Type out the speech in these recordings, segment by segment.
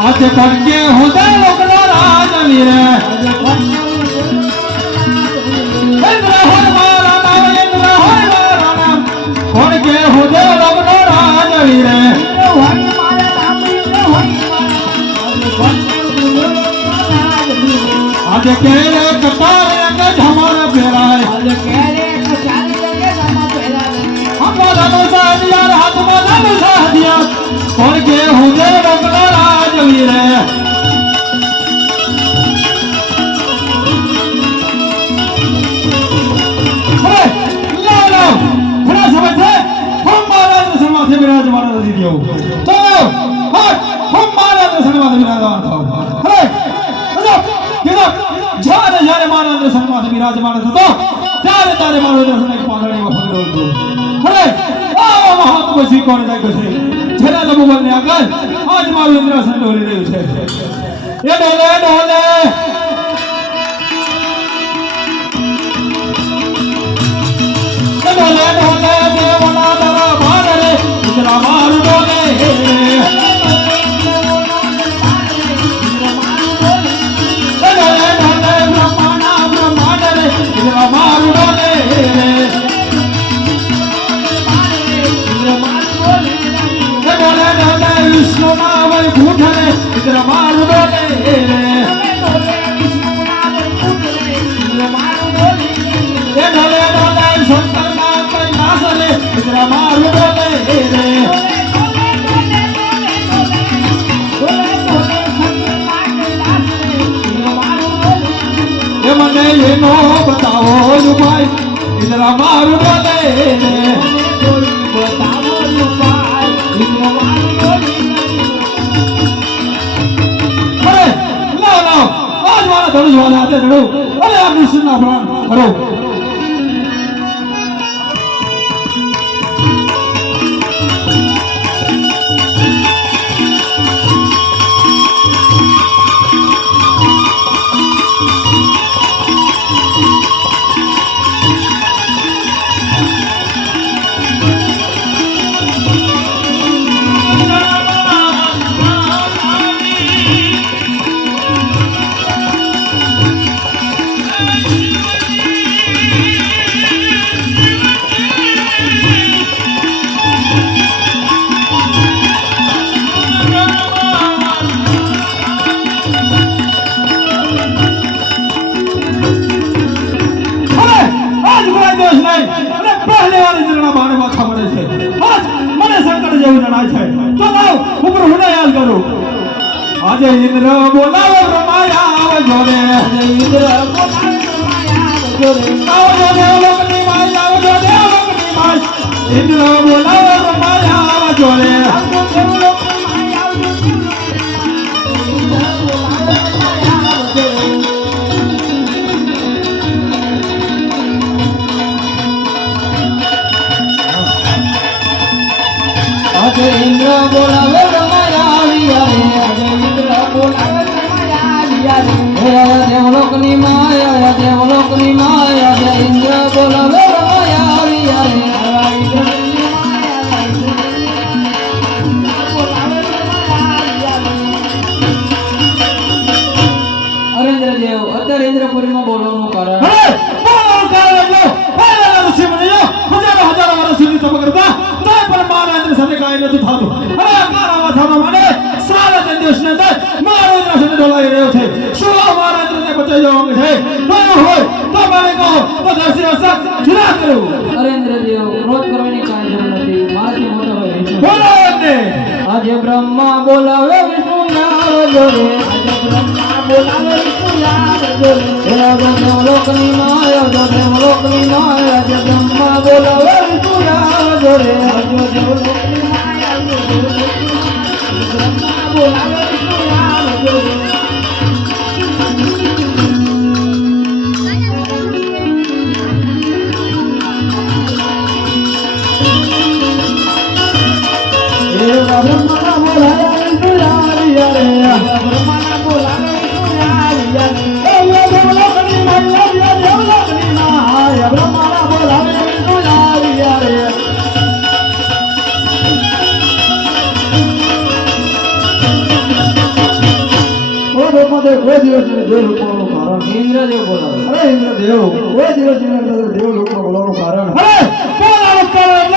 आज कौन के होता लोकना राज वीर इंद्र होय मारा नाम इंद्र होय मारा नाम कौन के होता लोकना राज वीर होय मारा नाम इंद्र होय आज केले कतार के झमर फेराय आज केले कतार के झमर फेराय हमारा दोसा दिया हाथ में दोसा दिया कौन के होता लोकना राज वीर विराजमान હતો ત્યારે તારે મારો દર્શન એક પાંદડે વખત રોલતો અરે આ મહાત્મા શ્રી કોણ લાગ્યો છે જેના લબુબલને આગળ આજ મારું ઇન્દ્રાસન ડોલી રહ્યું છે એ ડોલે ડોલે ડોલે ડોલે દેવના દરા ભાર રે ઇન્દ્રા મારું ડોલે नो बताओ भाई इधर मारू बोले बताओ भाई इधर मारू बोले अरे ला ला आज वाला धनुष वाला आते धनु अरे आप सुनना प्राण करो आज इंद्र बोलाव ब्रह्माया जोरे आज इंद्र बोलाव ब्रह्माया जोरे आओ जोरे लोकनी माया जोरे लोकनी माया इंद्र बोलाव ब्रह्माया આજે ઇન્દ્ર બોલાવે રમાયા આવ્યા રે આજે ઇન્દ્ર બોલાવે રમાયા આવ્યા રે દેવલોકની માયા દેવલોકની માયા આજે ઇન્દ્ર બોલાવે રમાયા આવ્યા રે અરેન્દ્રદેવ અત્યારે ઇન્દ્રપુરીમાં બોલવાનું કારણ હજારો વર્ષ સુધી તપ કરતા તો પણ મારા ઇન્દ્ર સાથે કાંઈ નતું થતું. હવે મારા થવાનો મને સારા ત્રણ દિવસની અંદર મારો ઇન્દ્ર સાથે ડોલાઈ રહ્યો છે. શું મારા ઇન્દ્રને બચાવી જવા માંગે છે? તો એવું હોય તો મને કહો તો દર્શી અસર જુદા કરું. અરેન્દ્રદેવ ક્રોધ કરવાની કાંઈ જરૂર નથી. મારાથી મોટો હોય બોલો એમને. આજે બ્રહ્મા બોલાવે વિષ્ણુ નારદો રે આજે બ્રહ્મા બોલાવે વિષ્ણુ નારદો રે દેવલોકની માયા દેવલોકની માયા આજે બ્રહ્મા બોલાવે વિષ્ણુ નારદો રે આજે દેવલોકની માયા બ્રહ્મા બોલાવે વિષ્ણુ નારદો રે બ્રહ્મા બોલાવે વિષ્ણુ નારદો રે બ્રહ્મા બોલાવે વિષ્ણુ નારદો રે દેવલોકની માયા દેવલોકની માયા બ્રહ્મા બોલાવે વિષ્ણુ નારદો રે કોઈ દિવસ દેવ લોકોનું કારણ ઇન્દ્રદેવ બોલાવે. અરે ઇન્દ્રદેવ કોઈ દિવસ દેવ લોકો બોલાવવાનું કારણ અરે બોલાવો કારણ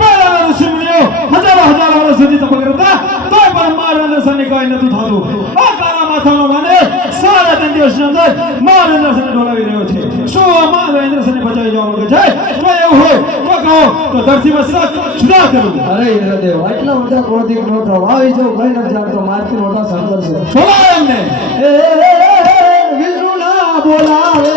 બોલાવો ઋષિમુનિઓ હજારો વર્ષ સુધી તપ કરતા તો પણ મારા ઇન્દ્ર સાથે કાંઈ નતું થતું. આ કાળા માથાનો માને સારા ત્રણ દિવસની અંદર મારા ઇન્દ્ર સાથે ડોલાવી રહ્યો છે. શું આ મારા ઇન્દ્ર સાથે બચાવી જવા માંગે છે? તો એવું હોય તો કહો તો ધરતીમાં શ્રાપ જુદા કરું. અરે ઇન્દ્રદેવ આટલા બધા ક્રોધિક નોટો આવી જો કઈ નથી જાણતો મારથી મોટા સંકલ્પ છે. બોલાવો એમને. વિષ્ણુ ના બોલાવે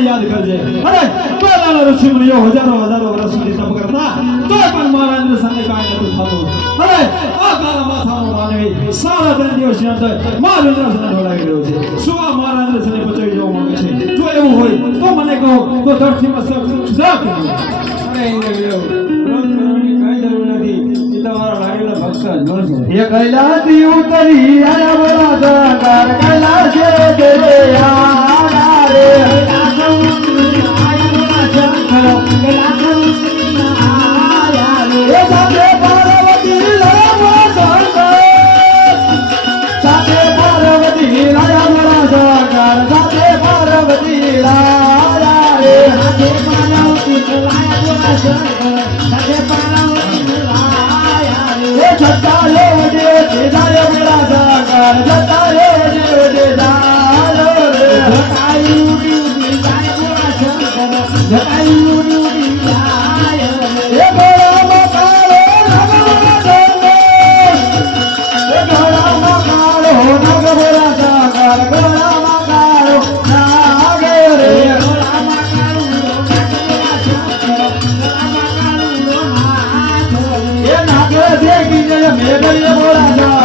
યાદ કરજે. અરે પહેલાના ઋષિમુનિઓ હજારો વર્ષ સુધી તપ કરતા તો પણ મારા ઇન્દ્ર સાથે કાંઈ નતું થતું. અરે આ કાળા માથાનો માનવી સારા ત્રણ દિવસની અંદર મારા ઇન્દ્ર સાથે ડોલાવી રહ્યો છે. શું આ મારા ઇન્દ્ર સાથે બચાવી જવા માંગે છે? જો એવું હોય તો મને કહો તો ધરતીમાં જુદા કરું. અરે ઇન્દ્રદેવ ક્રોધ કરવાની કાંઈ જરૂર નથી. એ તમારા લાગેલા ભક્ત જ છે. એ કૈલાસથી ઉતરી આયા બોલા સરકાર કૈલાસે દેરે આયા રે મેઘ બોલા